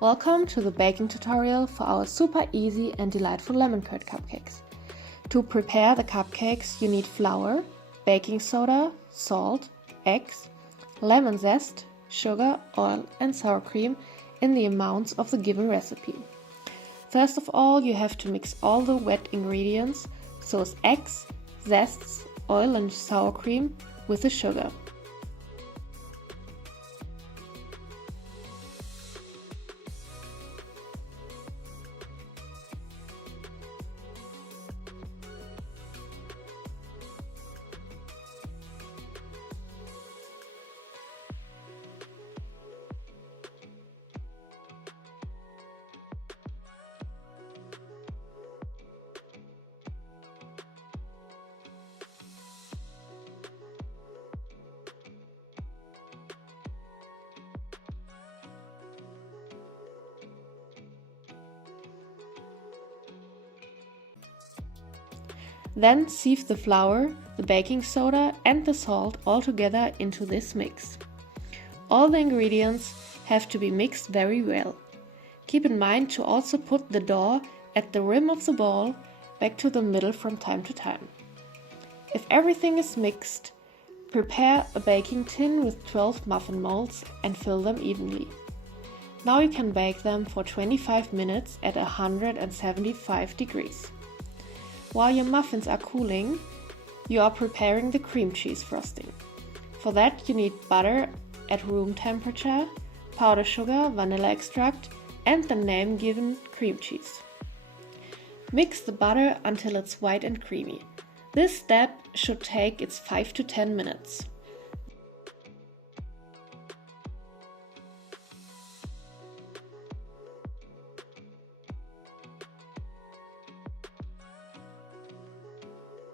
Welcome to the baking tutorial for our super easy and delightful lemon curd cupcakes. To prepare the cupcakes you need flour, baking soda, salt, eggs, lemon zest, sugar, oil and sour cream in the amounts of the given recipe. First of all, you have to mix all the wet ingredients, so as eggs, zests, oil and sour cream, with the sugar. Then sieve the flour, the baking soda and the salt all together into this mix. All the ingredients have to be mixed very well. Keep in mind to also put the dough at the rim of the ball back to the middle from time to time. If everything is mixed, prepare a baking tin with 12 muffin molds and fill them evenly. Now you can bake them for 25 minutes at 175 degrees. While your muffins are cooling, you are preparing the cream cheese frosting. For that you need butter at room temperature, powdered sugar, vanilla extract and the name-given cream cheese. Mix the butter until it's white and creamy. This step should take its 5 to 10 minutes.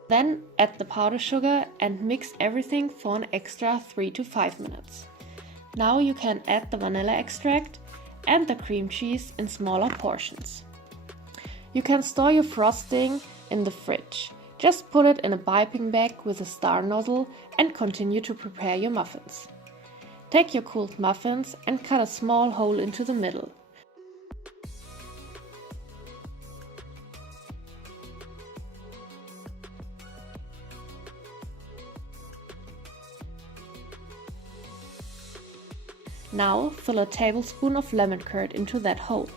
Then add the powdered sugar and mix everything for an extra 3 to 5 minutes. Now you can add the vanilla extract and the cream cheese in smaller portions. You can store your frosting in the fridge. Just put it in a piping bag with a star nozzle and continue to prepare your muffins. Take your cooled muffins and cut a small hole into the middle. Now fill a tablespoon of lemon curd into that hole.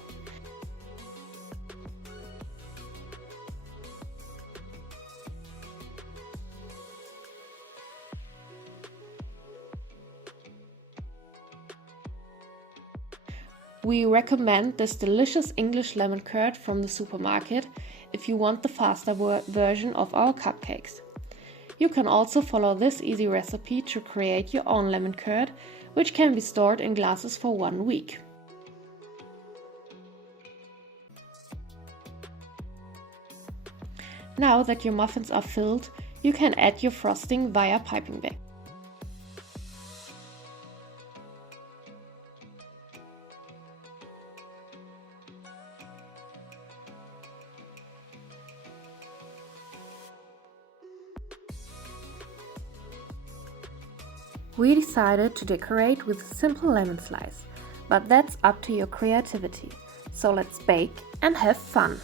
We recommend this delicious English lemon curd from the supermarket if you want the faster version of our cupcakes. You can also follow this easy recipe to create your own lemon curd, which can be stored in glasses for 1 week. Now that your muffins are filled, you can add your frosting via piping bag. We decided to decorate with a simple lemon slice, but that's up to your creativity. So let's bake and have fun!